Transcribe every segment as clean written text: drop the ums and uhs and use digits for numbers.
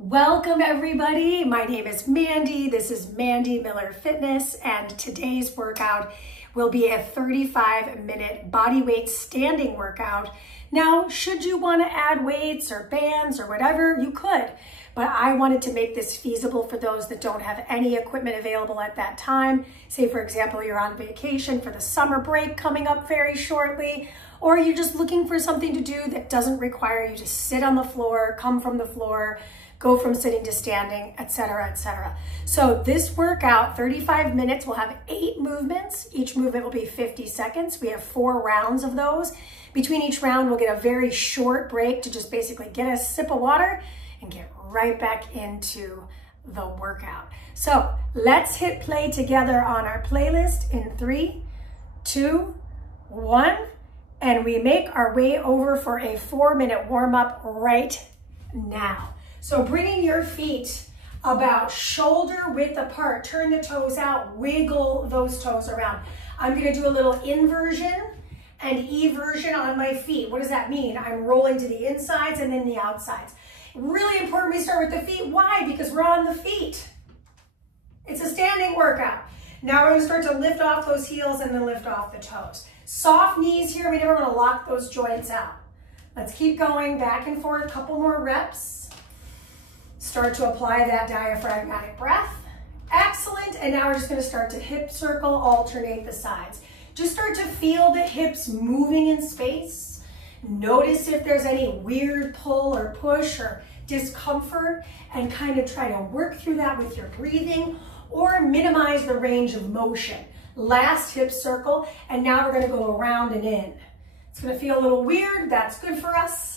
Welcome everybody. My name is Mandee. This is Mandee Miller Fitness, and today's workout will be a 35-minute body weight standing workout. Now, should you want to add weights or bands or whatever, you could, but I wanted to make this feasible for those that don't have any equipment available at that time. Say, for example, you're on vacation for the summer break coming up very shortly, or you're just looking for something to do that doesn't require you to sit on the floor, come from the floor, go from sitting to standing, etc., etc. So this workout, 35 minutes, will have 8 movements. Each movement will be 50 seconds. We have 4 rounds of those. Between each round, we'll get a very short break to just basically get a sip of water and get right back into the workout. So let's hit play together on our playlist in 3, 2, 1, and we make our way over for a 4-minute warm-up right now. So bringing your feet about shoulder width apart, turn the toes out, wiggle those toes around. I'm gonna do a little inversion and eversion on my feet. What does that mean? I'm rolling to the insides and then the outsides. Really important we start with the feet. Why? Because we're on the feet. It's a standing workout. Now we're gonna start to lift off those heels and then lift off the toes. Soft knees here, we never wanna lock those joints out. Let's keep going back and forth, a couple more reps. Start to apply that diaphragmatic breath. Excellent. And now we're just going to start to hip circle, alternate the sides. Just start to feel the hips moving in space. Notice if there's any weird pull or push or discomfort, and kind of try to work through that with your breathing or minimize the range of motion. Last hip circle, and now we're going to go around and in. It's going to feel a little weird. That's good for us.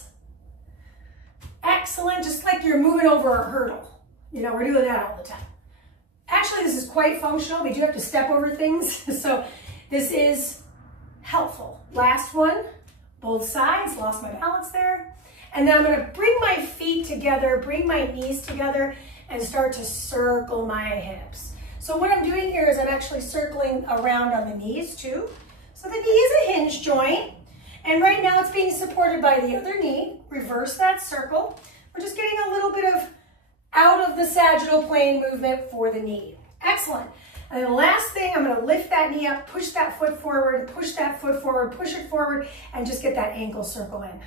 Excellent, just like you're moving over a hurdle. You know, we're doing that all the time. Actually, this is quite functional. We do have to step over things, so this is helpful. Last one, both sides, lost my balance there. And then I'm gonna bring my feet together, bring my knees together, and start to circle my hips. So what I'm doing here is I'm actually circling around on the knees too. So the knee is a hinge joint. And right now it's being supported by the other knee. Reverse that circle. We're just getting a little bit of out of the sagittal plane movement for the knee. Excellent. And then the last thing, I'm gonna lift that knee up, push that foot forward, push that foot forward, push it forward, and just get that ankle circle in.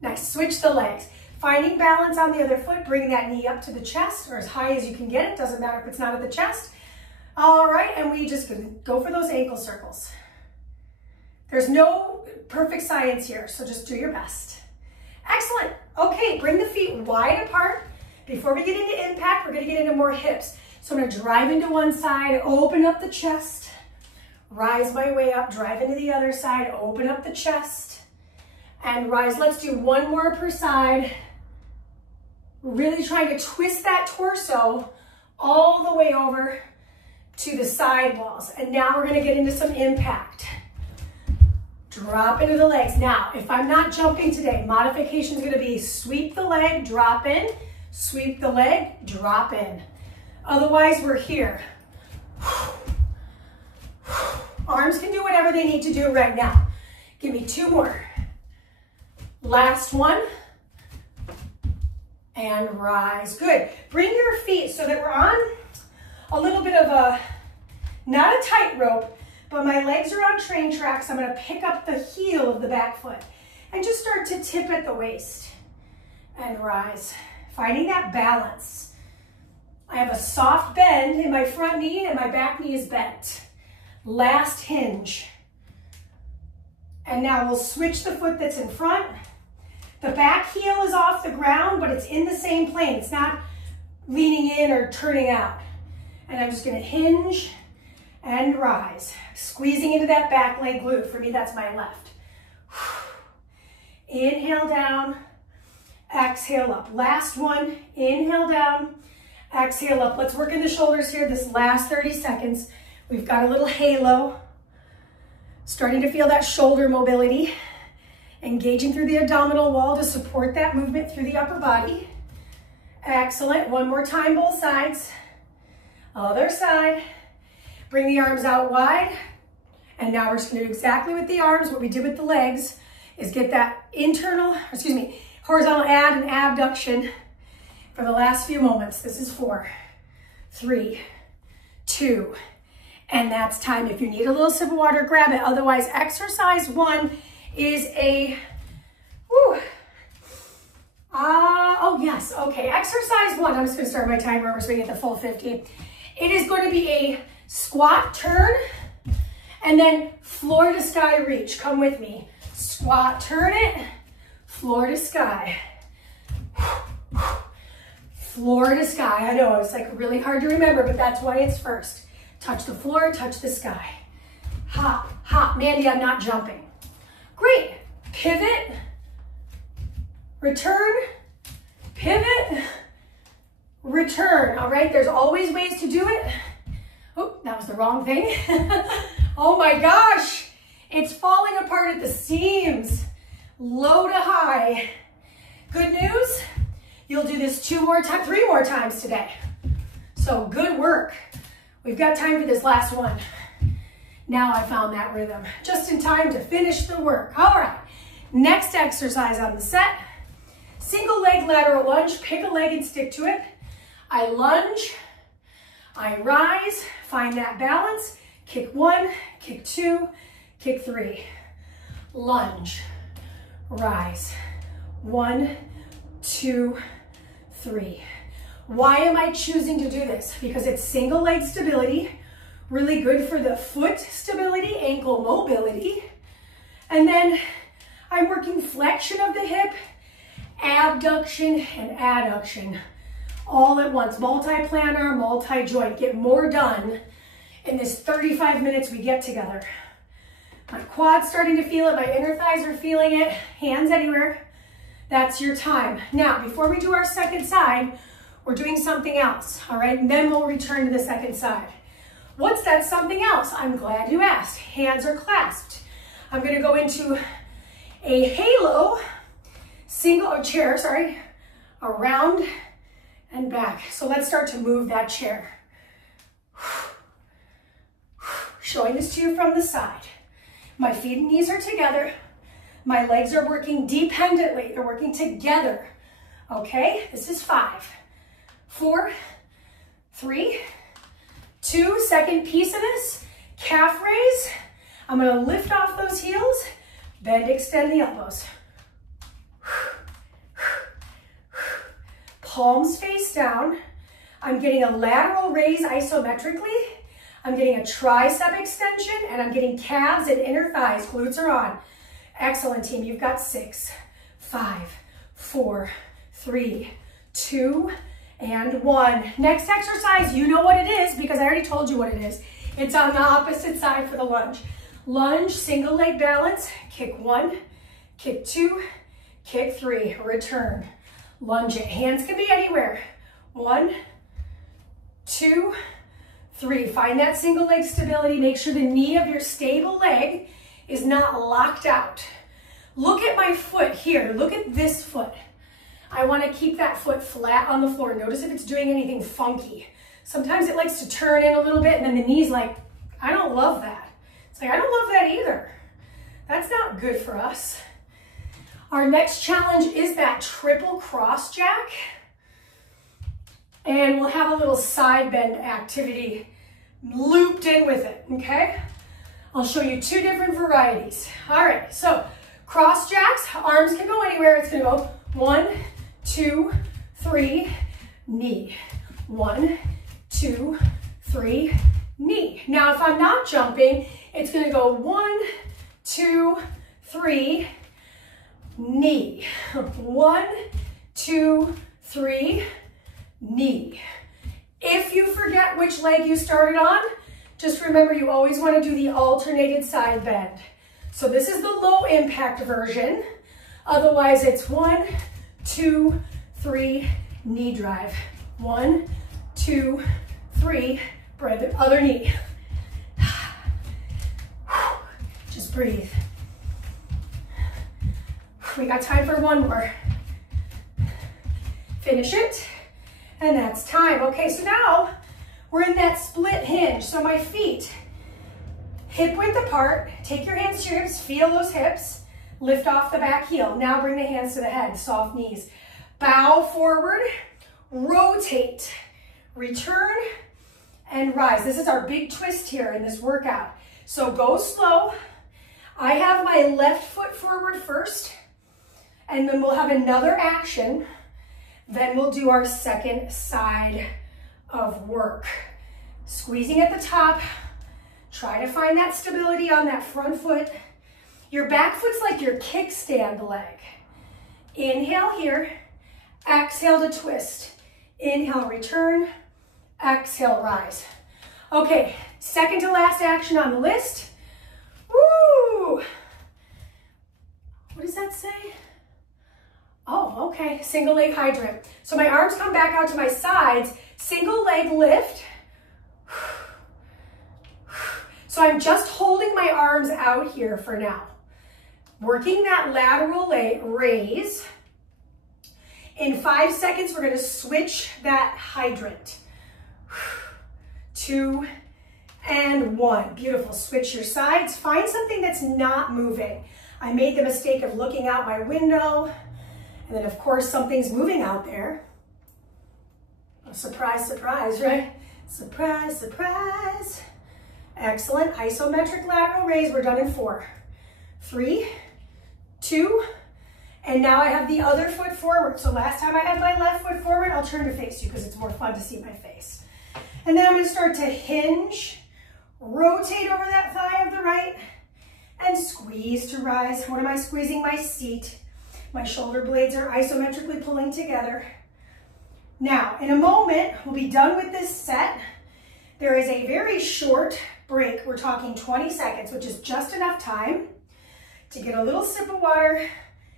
Nice, switch the legs. Finding balance on the other foot, bring that knee up to the chest or as high as you can get it. Doesn't matter if it's not at the chest. All right, and we just go for those ankle circles. There's no perfect science here, so just do your best. Excellent. Okay, bring the feet wide apart. Before we get into impact, we're gonna get into more hips. So I'm gonna drive into one side, open up the chest, rise my way up, drive into the other side, open up the chest, and rise. Let's do one more per side. Really trying to twist that torso all the way over to the side walls. And now we're gonna get into some impact. Drop into the legs. Now, if I'm not jumping today, modification is going to be sweep the leg, drop in, sweep the leg, drop in. Otherwise, we're here. Arms can do whatever they need to do right now. Give me 2 more. Last one. And rise. Good. Bring your feet so that we're on a little bit of a, not a tightrope, but my legs are on train tracks. I'm gonna pick up the heel of the back foot and just start to tip at the waist and rise. Finding that balance. I have a soft bend in my front knee and my back knee is bent. Last hinge. And now we'll switch the foot that's in front. The back heel is off the ground, but it's in the same plane. It's not leaning in or turning out. And I'm just gonna hinge and rise. Squeezing into that back leg glute. For me, that's my left. Inhale down, exhale up. Last one, inhale down, exhale up. Let's work in the shoulders here this last 30 seconds. We've got a little halo. Starting to feel that shoulder mobility. Engaging through the abdominal wall to support that movement through the upper body. Excellent. One more time, both sides. Other side. Bring the arms out wide. And now we're just gonna do exactly with the arms what we did with the legs, is get that horizontal ad and abduction For the last few moments, this is 4, 3, 2, and that's time. If you need a little sip of water, grab it. Otherwise, exercise 1 is a, oh yes, okay. Exercise 1, I'm just gonna start my timer so we get the full 50. It is going to be a squat turn and then floor to sky reach. Come with me. Squat, turn it, floor to sky. Floor to sky. I know it's like really hard to remember, but that's why it's first. Touch the floor, touch the sky. Hop, hop. Mandee, I'm not jumping. Great. Pivot, return, pivot, return. All right, there's always ways to do it. Oh, that was the wrong thing. Oh my gosh, it's falling apart at the seams. Low to high. Good news, you'll do this 3 more times today. So good work. We've got time for this last one. Now I found that rhythm, just in time to finish the work. All right, next exercise on the set. Single leg lateral lunge, pick a leg and stick to it. I lunge, I rise, find that balance. Kick 1, kick 2, kick 3. Lunge, rise. 1, 2, 3. Why am I choosing to do this? Because it's single leg stability, really good for the foot stability, ankle mobility. And then I'm working flexion of the hip, abduction and adduction all at once. Multi-planar, multi-joint. Get more done in this 35 minutes we get together. My quad's starting to feel it. My inner thighs are feeling it. Hands anywhere. That's your time. Now, before we do our second side, we're doing something else, all right? And then we'll return to the second side. What's that something else? I'm glad you asked. Hands are clasped. I'm gonna go into a halo, chair, around and back. So let's start to move that chair. Showing this to you from the side. My feet and knees are together. My legs are working dependently. They're working together. Okay, this is 5, 4, 3, 2, second piece of this, calf raise. I'm gonna lift off those heels, bend, extend the elbows. Palms face down. I'm getting a lateral raise isometrically. I'm getting a tricep extension, and I'm getting calves and inner thighs. Glutes are on. Excellent, team. You've got 6, 5, 4, 3, 2, and 1. Next exercise, you know what it is because I already told you what it is. It's on the opposite side for the lunge. Lunge, single leg balance. Kick 1, kick 2, kick 3. Return. Lunge it. Hands can be anywhere. 1, 2, 3. Find that single leg stability. Make sure the knee of your stable leg is not locked out. Look at my foot here. Look at this foot. I want to keep that foot flat on the floor. Notice if it's doing anything funky. Sometimes it likes to turn in a little bit and then the knee's like, I don't love that. It's like, I don't love that either. That's not good for us. Our next challenge is that triple cross jack. And we'll have a little side bend activity looped in with it, okay? I'll show you 2 different varieties. All right, so cross jacks, arms can go anywhere. It's gonna go 1, 2, 3, knee. 1, 2, 3, knee. Now, if I'm not jumping, it's gonna go 1, 2, 3, knee. 1, 2, 3, knee. If you forget which leg you started on, just remember you always want to do the alternated side bend. So this is the low impact version. Otherwise it's 1, 2, 3, knee drive. 1, 2, 3, other knee. Just breathe. We got time for 1 more. Finish it. And that's time. Okay, so now we're in that split hinge. So my feet, hip width apart. Take your hands to your hips, feel those hips. Lift off the back heel. Now bring the hands to the head, soft knees. Bow forward, rotate, return, and rise. This is our big twist here in this workout. So go slow. I have my left foot forward first, and then we'll have another action. Then we'll do our second side of work. Squeezing at the top. Try to find that stability on that front foot. Your back foot's like your kickstand leg. Inhale here. Exhale to twist. Inhale, return. Exhale, rise. Okay, second to last action on the list. Woo! What does that say? Oh, okay, single leg hydrant. So my arms come back out to my sides, single leg lift. So I'm just holding my arms out here for now. Working that lateral raise. In 5 seconds, we're gonna switch that hydrant. 2 and 1. Beautiful. Switch your sides. Find something that's not moving. I made the mistake of looking out my window, and then of course something's moving out there. Oh, surprise, surprise, right? Surprise, surprise. Excellent. Isometric lateral raise. We're done in 4, 3, 2, and now I have the other foot forward. So last time I had my left foot forward, I'll turn to face you because it's more fun to see my face. And then I'm going to start to hinge, rotate over that thigh of the right, and squeeze to rise. What am I squeezing? My seat. My shoulder blades are isometrically pulling together. Now, in a moment, we'll be done with this set. There is a very short break. We're talking 20 seconds, which is just enough time to get a little sip of water,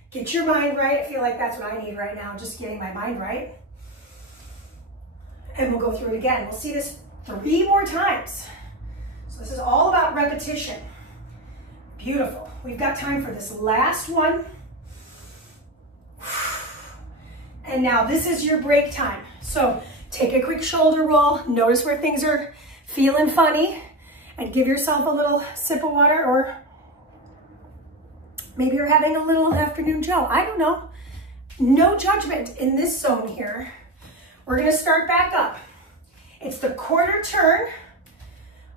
get your mind right. I feel like that's what I need right now, just getting my mind right. And we'll go through it again. We'll see this 3 more times. So this is all about repetition. Beautiful. We've got time for this last one. And now this is your break time. So take a quick shoulder roll. Notice where things are feeling funny and give yourself a little sip of water, or maybe you're having a little afternoon Joe. I don't know. No judgment in this zone here. We're going to start back up. It's the quarter turn,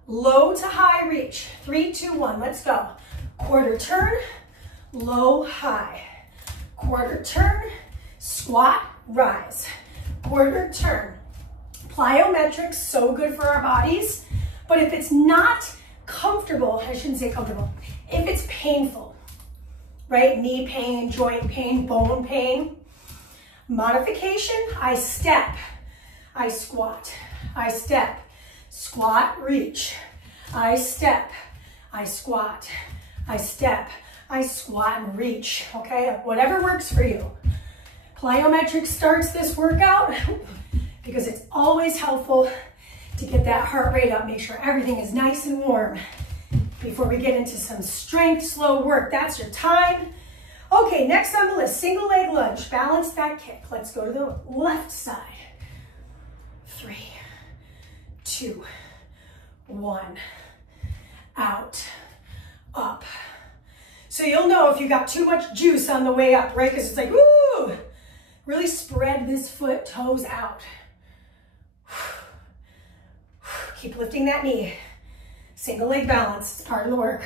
low to high reach. 3, 2, 1, let's go. Quarter turn, low, high. Quarter turn, squat, rise. Quarter turn. Plyometrics, so good for our bodies. But if it's not comfortable, I shouldn't say comfortable, if it's painful, right? Knee pain, joint pain, bone pain. Modification, I step, I squat, I step, squat, reach, I step, I squat, I step, I squat and reach, okay? Whatever works for you. Plyometrics starts this workout because it's always helpful to get that heart rate up, make sure everything is nice and warm before we get into some strength, slow work. That's your time. Okay, next on the list, single leg lunge. Balance that kick. Let's go to the left side. 3, 2, 1. Out, up. So you'll know if you got too much juice on the way up, right? Because it's like, woo! Really spread this foot, toes out. Keep lifting that knee. Single leg balance, it's part of the work.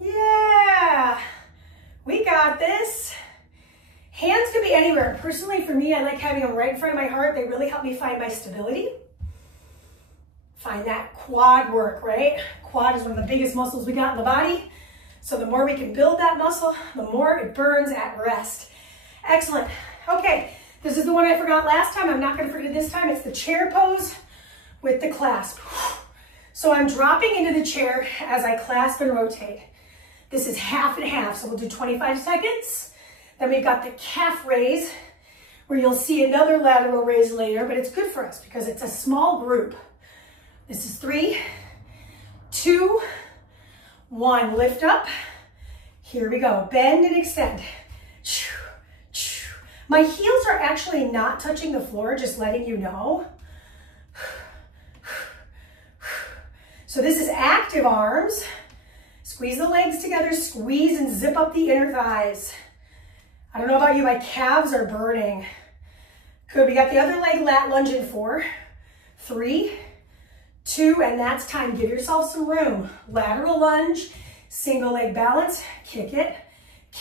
Yeah! We got this. Hands could be anywhere. Personally, for me, I like having them right in front of my heart. They really help me find my stability. Find that quad work, right? Quad is one of the biggest muscles we got in the body. So the more we can build that muscle, the more it burns at rest. Excellent. Okay, this is the one I forgot last time. I'm not going to forget it this time. It's the chair pose with the clasp. So I'm dropping into the chair as I clasp and rotate. This is half and half, so we'll do 25 seconds. Then we've got the calf raise, where you'll see another lateral raise later, but it's good for us because it's a small group. This is 3, 2, 1. Lift up. Here we go. Bend and extend. My heels are actually not touching the floor, just letting you know. So this is active arms. Squeeze the legs together, squeeze and zip up the inner thighs. I don't know about you, my calves are burning. Good, we got the other leg lat lunge in 4, 3, 2, and that's time. Give yourself some room. Lateral lunge, single leg balance, kick it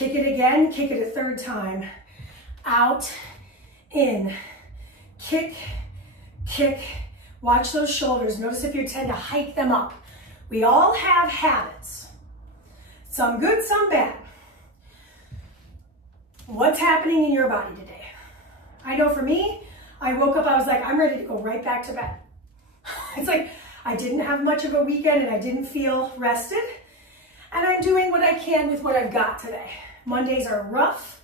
again, kick it a third time. Out, in, kick, kick. Watch those shoulders. Notice if you tend to hike them up. We all have habits. Some good, some bad. What's happening in your body today? I know for me, I woke up, I was like, I'm ready to go right back to bed. It's like, I didn't have much of a weekend and I didn't feel rested. And I'm doing what I can with what I've got today. Mondays are rough,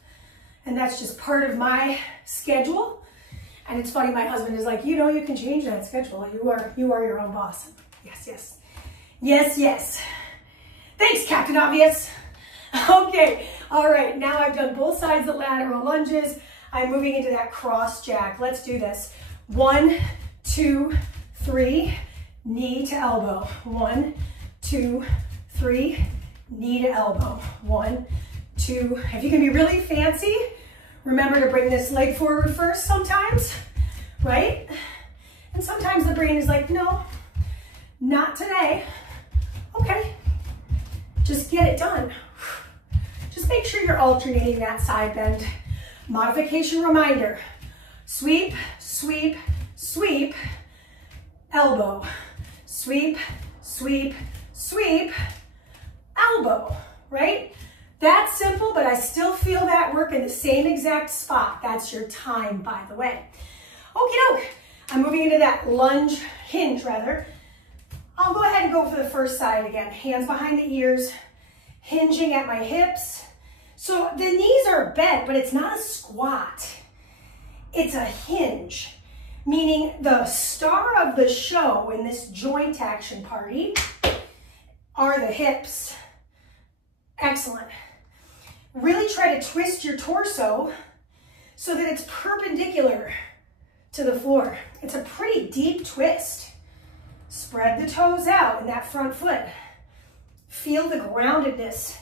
and that's just part of my schedule. And it's funny, my husband is like, you know, you can change that schedule. You are your own boss. Yes, yes. Yes, yes. Thanks, Captain Obvious. Okay, all right, now I've done both sides of lateral lunges. I'm moving into that cross jack. Let's do this. 1, 2, 3, knee to elbow. 1, 2, 3, knee to elbow. 1, 2. If you can be really fancy, remember to bring this leg forward first sometimes, right? And sometimes the brain is like, no, not today. Okay, just get it done. Just make sure you're alternating that side bend. Modification reminder, sweep, sweep, sweep, elbow, sweep, sweep, sweep, elbow, right? That's simple, but I still feel that work in the same exact spot. That's your time, by the way. Okie doke, I'm moving into that lunge, hinge rather. I'll go ahead and go for the first side again. Hands behind the ears, hinging at my hips. So the knees are bent, but it's not a squat. It's a hinge, meaning the star of the show in this joint action party are the hips. Excellent. Really try to twist your torso so that it's perpendicular to the floor. It's a pretty deep twist. Spread the toes out in that front foot. Feel the groundedness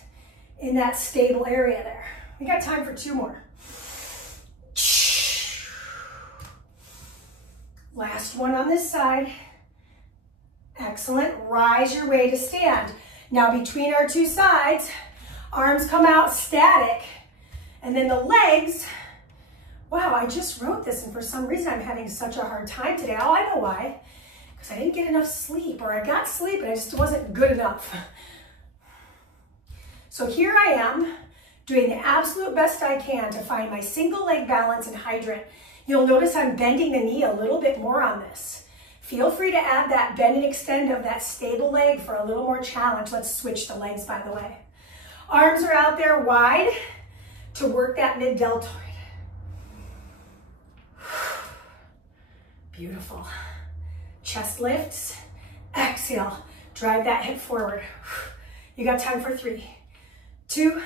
in that stable area there. We got time for 2 more. Last one on this side. Excellent. Rise your way to stand. Now between our 2 sides, arms come out static. And then the legs, wow, I just wrote this and for some reason I'm having such a hard time today. Oh, I know why. Because I didn't get enough sleep, or I got sleep and it just wasn't good enough. So here I am doing the absolute best I can to find my single leg balance and hydrant. You'll notice I'm bending the knee a little bit more on this. Feel free to add that bend and extend of that stable leg for a little more challenge. Let's switch the legs, by the way. Arms are out there wide to work that mid-deltoid. Beautiful. Chest lifts. Exhale. Drive that hip forward. You got time for 3, 2,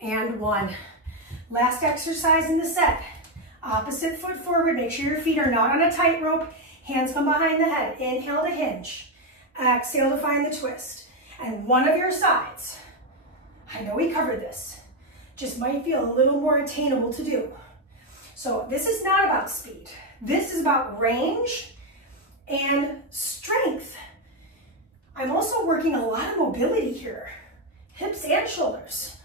and 1. Last exercise in the set. Opposite foot forward. Make sure your feet are not on a tightrope. Hands come behind the head. Inhale to hinge. Exhale to find the twist. And one of your sides. I know we covered this. Just might feel a little more attainable to do. So this is not about speed. This is about range and strength. I'm also working a lot of mobility here. Hips and shoulders.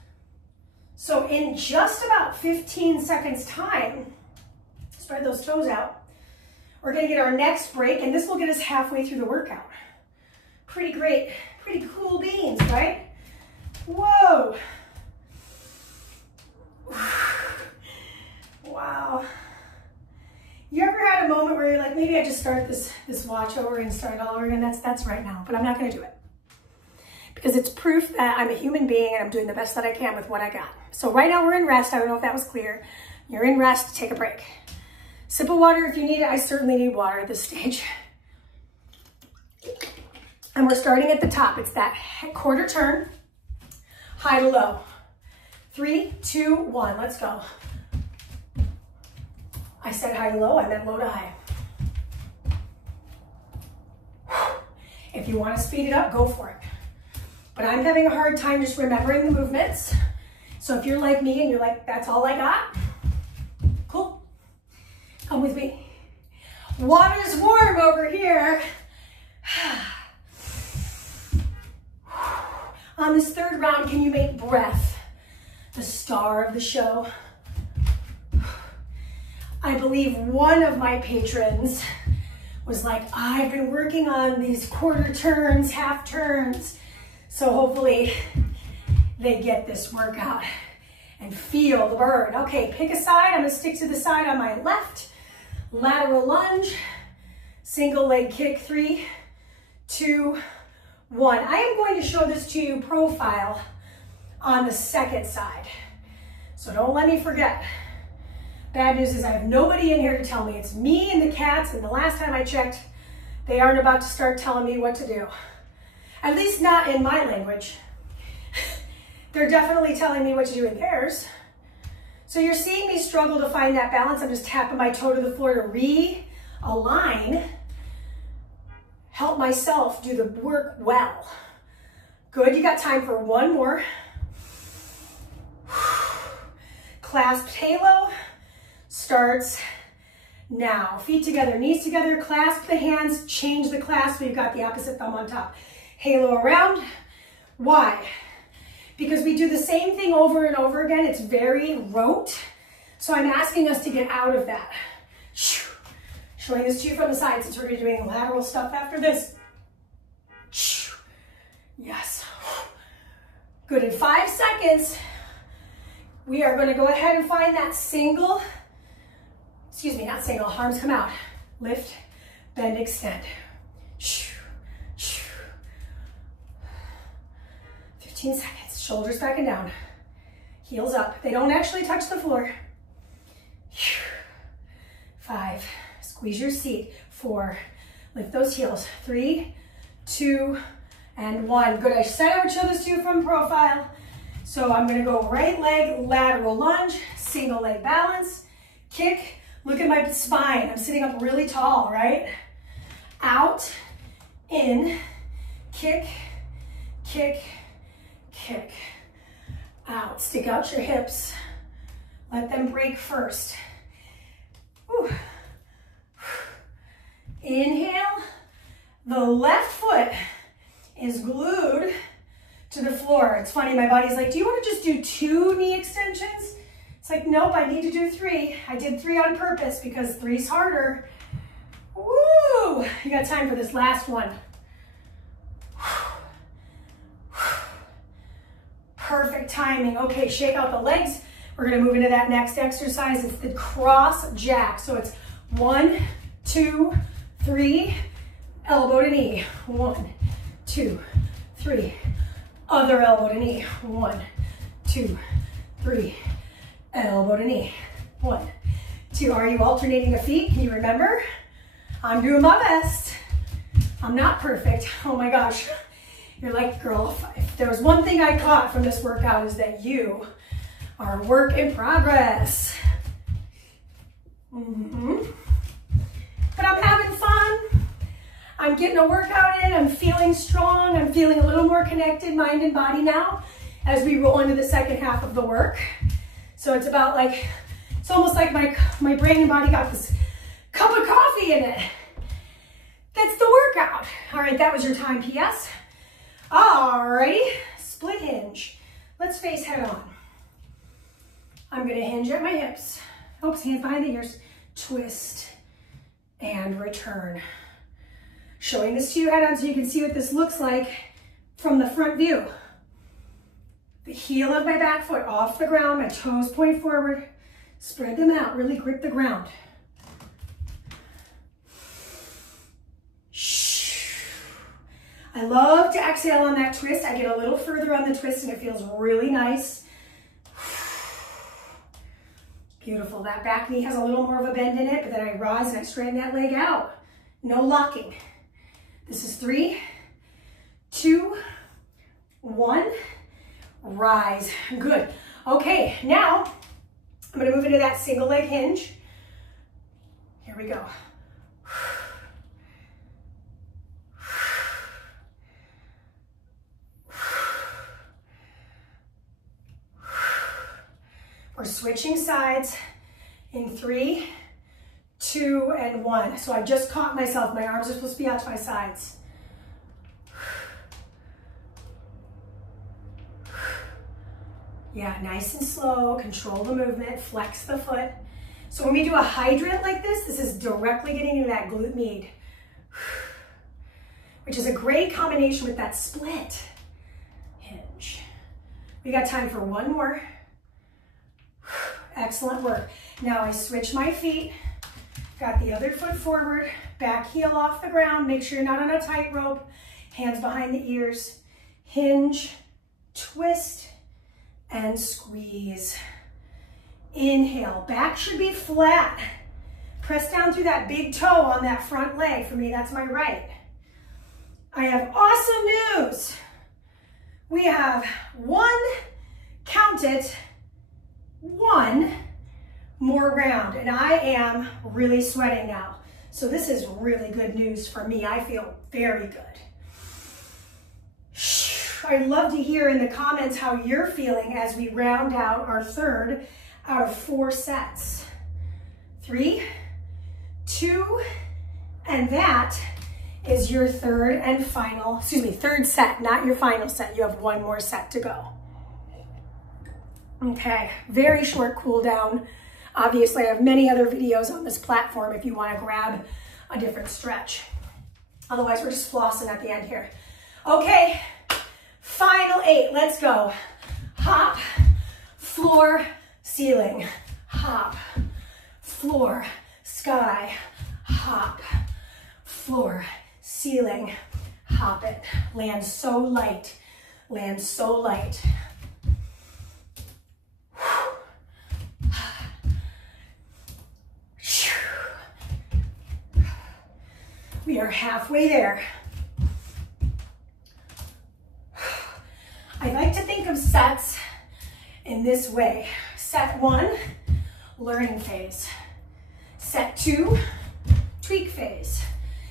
So in just about 15 seconds time, spread those toes out. We're gonna get our next break, and this will get us halfway through the workout. Pretty great, pretty cool beans, right? Whoa. Wow. You ever had a moment where you're like, maybe I just start this watch over and start all over again? That's right now, but I'm not gonna do it. Because it's proof that I'm a human being and I'm doing the best that I can with what I got. So right now we're in rest. I don't know if that was clear. You're in rest, take a break. Sip of water if you need it. I certainly need water at this stage. And we're starting at the top. It's that quarter turn, high to low. 3, 2, 1, let's go. I said high to low, I meant low to high. If you want to speed it up, go for it. But I'm having a hard time just remembering the movements. So if you're like me and you're like, that's all I got, cool. Come with me. Water's warm over here. On this third round, can you make breath the star of the show? I believe one of my patrons was like, I've been working on these quarter turns, half turns. So hopefully they get this workout and feel the burn. Okay, pick a side. I'm gonna stick to the side on my left. Lateral lunge, single leg kick, 3, 2, 1. I am going to show this to you profile on the second side. So don't let me forget. Bad news is I have nobody in here to tell me. It's me and the cats, and the last time I checked, they aren't about to start telling me what to do. At least not in my language. They're definitely telling me what to do in theirs. So you're seeing me struggle to find that balance. I'm just tapping my toe to the floor to realign, help myself do the work well. Good, you got time for one more. Clasped halo starts now. Feet together, knees together, clasp the hands, change the clasp, so you've got the opposite thumb on top. Halo around. Why? Because we do the same thing over and over again. It's very rote. So I'm asking us to get out of that. Showing this to you from the side since we're going to be doing lateral stuff after this. Yes. Good. In 5 seconds, we are going to go ahead and find that single, excuse me, not single, arms come out. Lift, bend, extend. 15 seconds. Shoulders back and down. Heels up. They don't actually touch the floor. 5. Squeeze your seat. 4. Lift those heels. 3, 2, and 1. Good. I said I would show this to you from profile. So I'm going to go right leg, lateral lunge, single leg balance, kick. Look at my spine. I'm sitting up really tall, right? Out, in, kick, kick, kick. Out. Stick out your hips. Let them break first. Whew. Inhale. The left foot is glued to the floor. It's funny, my body's like, do you want to just do 2 knee extensions? It's like, nope, I need to do 3. I did 3 on purpose because 3's harder. Woo! You got time for this last one. Perfect timing. Okay, shake out the legs. We're gonna move into that next exercise. It's the cross jack. So it's 1, 2, 3, elbow to knee. 1, 2, 3. Other elbow to knee. 1, 2, 3. Elbow to knee. 1, 2. Are you alternating the feet? Can you remember? I'm doing my best. I'm not perfect. Oh my gosh. You're like, girl, if there was one thing I caught from this workout is that you are a work in progress. But I'm having fun. I'm getting a workout in. I'm feeling strong. I'm feeling a little more connected, mind and body now, as we roll into the second half of the work. So it's about like, it's almost like my brain and body got this cup of coffee in it. That's the workout. All right, that was your time, PS. Alrighty, split hinge. Let's face head on. I'm gonna hinge at my hips. Oops, hands behind the ears. Twist and return. Showing this to you head on so you can see what this looks like from the front view. The heel of my back foot off the ground, my toes point forward. Spread them out, really grip the ground. I love to exhale on that twist. I get a little further on the twist and it feels really nice. Beautiful. That back knee has a little more of a bend in it, but then I rise and I straighten that leg out. No locking. This is 3, 2, 1. Rise. Good. Okay, now I'm going to move into that single leg hinge. Here we go. We're switching sides in 3, 2, and 1. So I just caught myself. My arms are supposed to be out to my sides. Yeah, nice and slow. Control the movement. Flex the foot. So when we do a hydrant like this, this is directly getting into that glute med, which is a great combination with that split hinge. We got time for one more. Excellent work. Now I switch my feet, got the other foot forward, back heel off the ground. Make sure you're not on a tightrope. Hands behind the ears. Hinge, twist, and squeeze. Inhale, back should be flat. Press down through that big toe on that front leg. For me, that's my right. I have awesome news. We have count it, one more round, and I am really sweating now. So this is really good news for me. I feel very good. I'd love to hear in the comments how you're feeling as we round out our third out of 4 sets. 3, 2, and that is your third set, not your final set. You have one more set to go. Okay, very short cool down. Obviously, I have many other videos on this platform if you want to grab a different stretch. Otherwise, we're just flossing at the end here. Okay, final 8, let's go. Hop, floor, ceiling, hop, floor, sky, hop, floor, ceiling, hop it. Land so light, land so light. We are halfway there. I like to think of sets in this way. Set 1, learning phase. Set 2, tweak phase.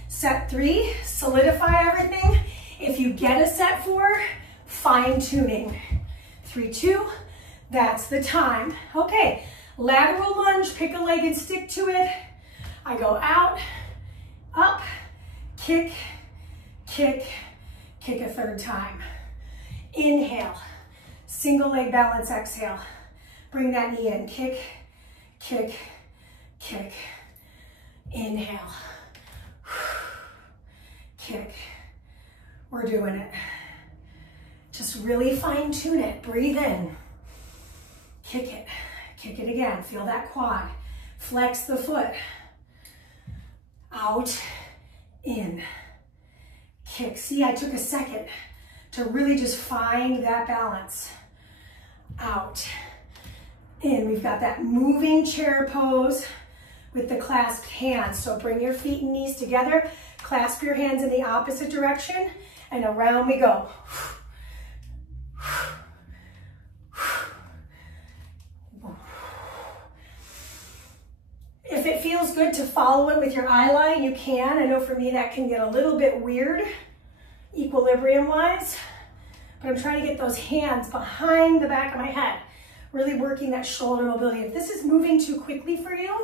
Set 3, solidify everything. If you get a set 4, fine tuning. 3, 2, that's the time. Okay, lateral lunge, pick a leg and stick to it. I go out, up, kick, kick, kick a third time. Inhale, single leg balance, exhale. Bring that knee in, kick, kick, kick. Inhale, kick. We're doing it. Just really fine tune it, breathe in. Kick it again, feel that quad. Flex the foot. Out, in, kick. See, I took a second to really just find that balance. Out, in. We've got that moving chair pose with the clasped hands. So bring your feet and knees together, clasp your hands in the opposite direction, and around we go. If it feels good to follow it with your eye line, you can. I know for me that can get a little bit weird, equilibrium-wise, but I'm trying to get those hands behind the back of my head, really working that shoulder mobility. If this is moving too quickly for you,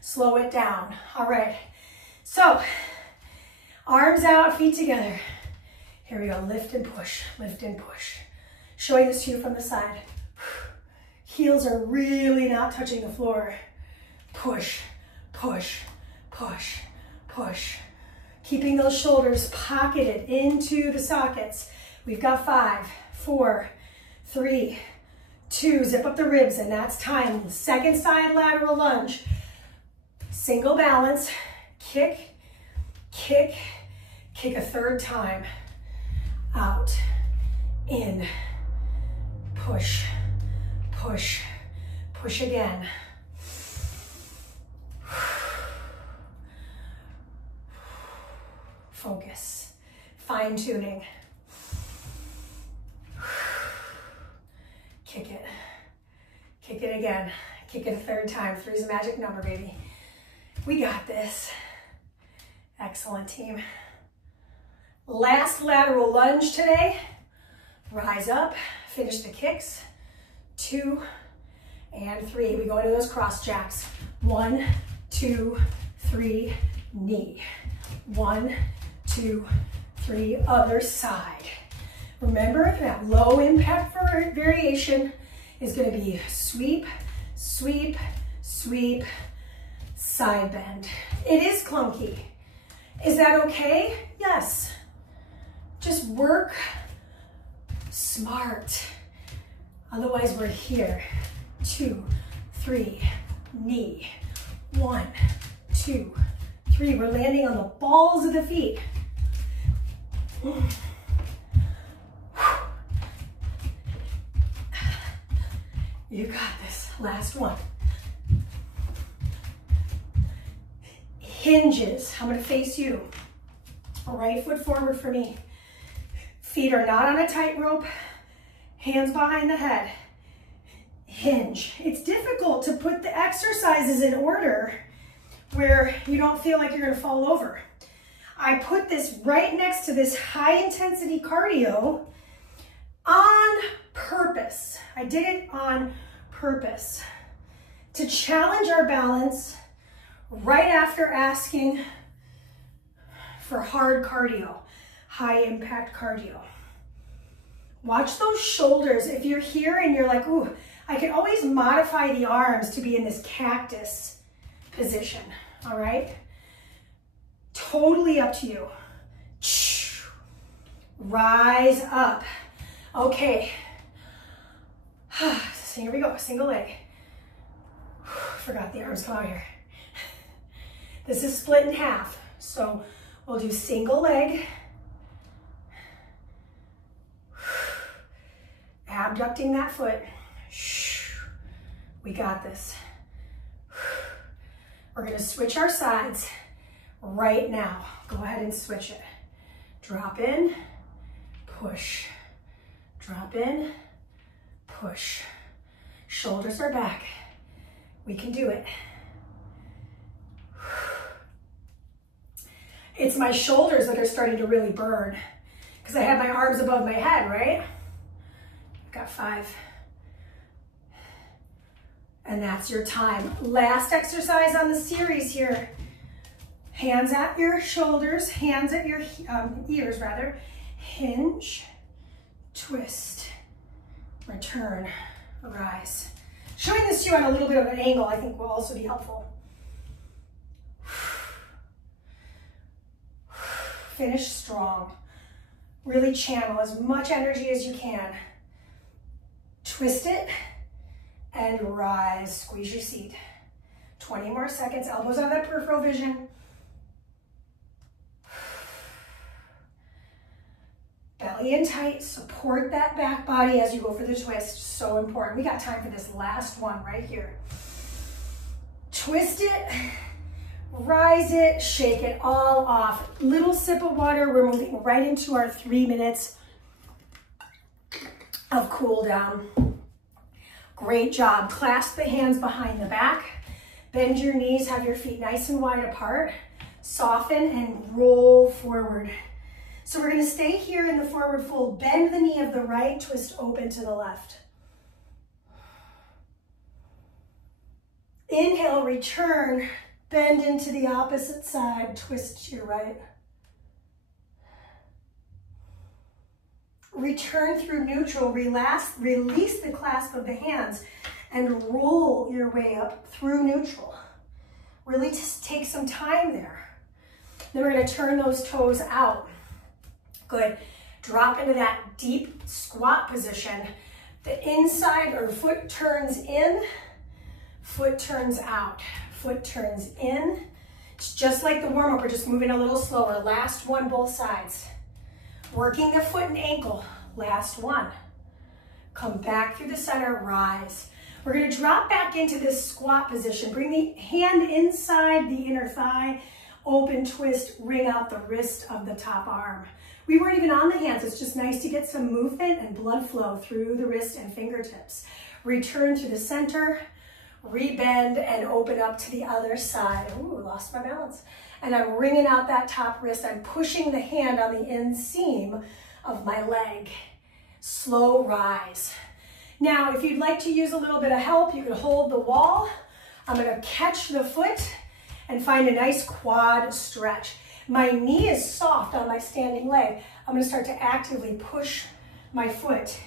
slow it down. All right, so arms out, feet together. Here we go, lift and push, lift and push. Showing this to you from the side. Heels are really not touching the floor. Push, push, push, push. Keeping those shoulders pocketed into the sockets. We've got 5, 4, 3, 2, zip up the ribs, and that's time. Second side lateral lunge. Single balance, kick, kick, kick a third time. Out, in, push, push, push again. Focus, fine tuning. Kick it again. Kick it a third time. 3 is a magic number, baby. We got this. Excellent, team. Last lateral lunge today. Rise up, finish the kicks. 2 and 3. We go into those cross jacks. 1, 2, 3, knee. 1, 2, 3, other side. Remember that low impact variation is going to be sweep, sweep, sweep, side bend. It is clunky. Is that okay? Yes. Just work smart. Otherwise, we're here. 2, 3, knee. 1, 2, 3. We're landing on the balls of the feet. You got this. Last one. Hinges. I'm going to face you. Right foot forward for me. Feet are not on a tightrope. Hands behind the head. Hinge. It's difficult to put the exercises in order where you don't feel like you're going to fall over. I put this right next to this high intensity cardio on purpose. I did it on purpose to challenge our balance right after asking for hard cardio, high impact cardio. Watch those shoulders. If you're here and you're like, ooh, I can always modify the arms to be in this cactus position, all right? Totally up to you. Rise up. Okay. So here we go, single leg. Forgot the arms come out here. This is split in half. So we'll do single leg. Abducting that foot. We got this. We're gonna switch our sides right now. Go ahead and switch it. Drop in, push. Drop in, push. Shoulders are back. We can do it. It's my shoulders that are starting to really burn because I have my arms above my head, right? I've got 5. And that's your time. Last exercise on the series here. Hands at your shoulders, hands at your ears rather. Hinge, twist, return, rise. Showing this to you on a little bit of an angle I think will also be helpful. Finish strong. Really channel as much energy as you can. Twist it and rise. Squeeze your seat. 20 more seconds. Elbows on that peripheral vision. Belly in tight. Support that back body as you go for the twist. So important. We got time for this last one right here. Twist it. Rise it, shake it all off. Little sip of water. We're moving right into our 3 minutes of cool down. Great job. Clasp the hands behind the back. Bend your knees, have your feet nice and wide apart. Soften and roll forward. So we're going to stay here in the forward fold. Bend the knee of the right, twist open to the left. Inhale, return. Bend into the opposite side, twist to your right. Return through neutral, release the clasp of the hands and roll your way up through neutral. Really just take some time there. Then we're gonna turn those toes out. Good. Drop into that deep squat position. The inside or foot turns in, foot turns out. Foot turns in. It's just like the warm-up, we're just moving a little slower. Last one, both sides. Working the foot and ankle. Last one. Come back through the center, rise. We're gonna drop back into this squat position. Bring the hand inside the inner thigh, open twist, wring out the wrist of the top arm. We weren't even on the hands. It's just nice to get some movement and blood flow through the wrist and fingertips. Return to the center. Rebend and open up to the other side. Ooh, lost my balance. And I'm wringing out that top wrist. I'm pushing the hand on the inseam of my leg. Slow rise. Now, if you'd like to use a little bit of help, you can hold the wall. I'm gonna catch the foot and find a nice quad stretch. My knee is soft on my standing leg. I'm gonna start to actively push my foot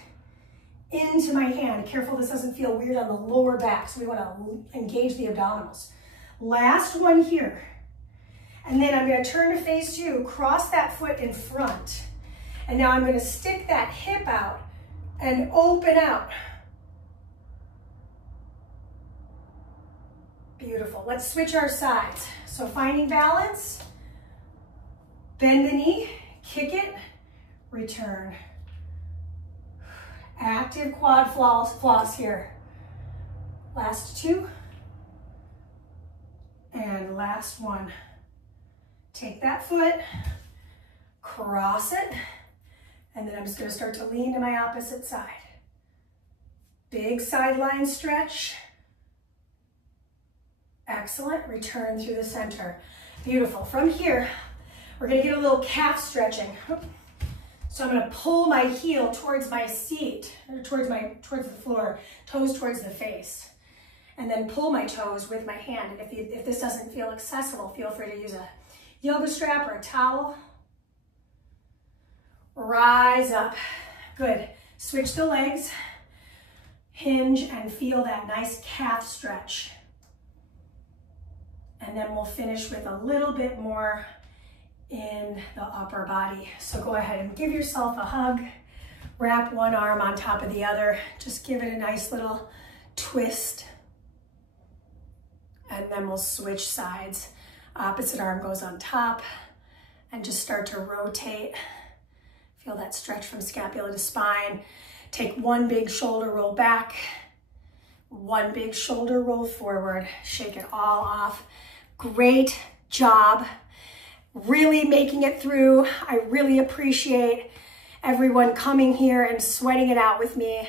into my hand. Careful this doesn't feel weird on the lower back, so we wanna engage the abdominals. Last one here. And then I'm gonna turn to face you, cross that foot in front. And now I'm gonna stick that hip out and open out. Beautiful. Let's switch our sides. So finding balance, bend the knee, kick it, return. Active quad floss here. Last two. And last one. Take that foot, cross it, and then I'm just gonna start to lean to my opposite side. Big sideline stretch. Excellent, return through the center. Beautiful. From here, we're gonna get a little calf stretching. So I'm gonna pull my heel towards my seat, or towards the floor, toes towards the face. And then pull my toes with my hand. And if this doesn't feel accessible, feel free to use a yoga strap or a towel. Rise up. Good. Switch the legs. Hinge and feel that nice calf stretch. And then we'll finish with a little bit more in the upper body. So go ahead and give yourself a hug. Wrap one arm on top of the other. Just give it a nice little twist. And then we'll switch sides. Opposite arm goes on top and just start to rotate. Feel that stretch from scapula to spine. Take one big shoulder roll back, one big shoulder roll forward. Shake it all off. Great job. Really making it through. I really appreciate everyone coming here and sweating it out with me.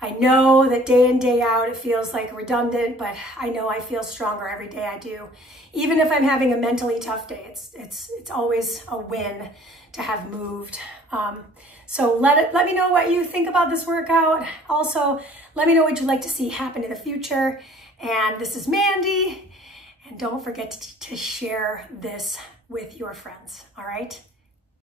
I know that day in, day out, it feels like redundant, but I know I feel stronger every day I do. Even if I'm having a mentally tough day, it's always a win to have moved. So let me know what you think about this workout. Also, let me know what you'd like to see happen in the future. And this is Mandee, and don't forget to share this with your friends, all right?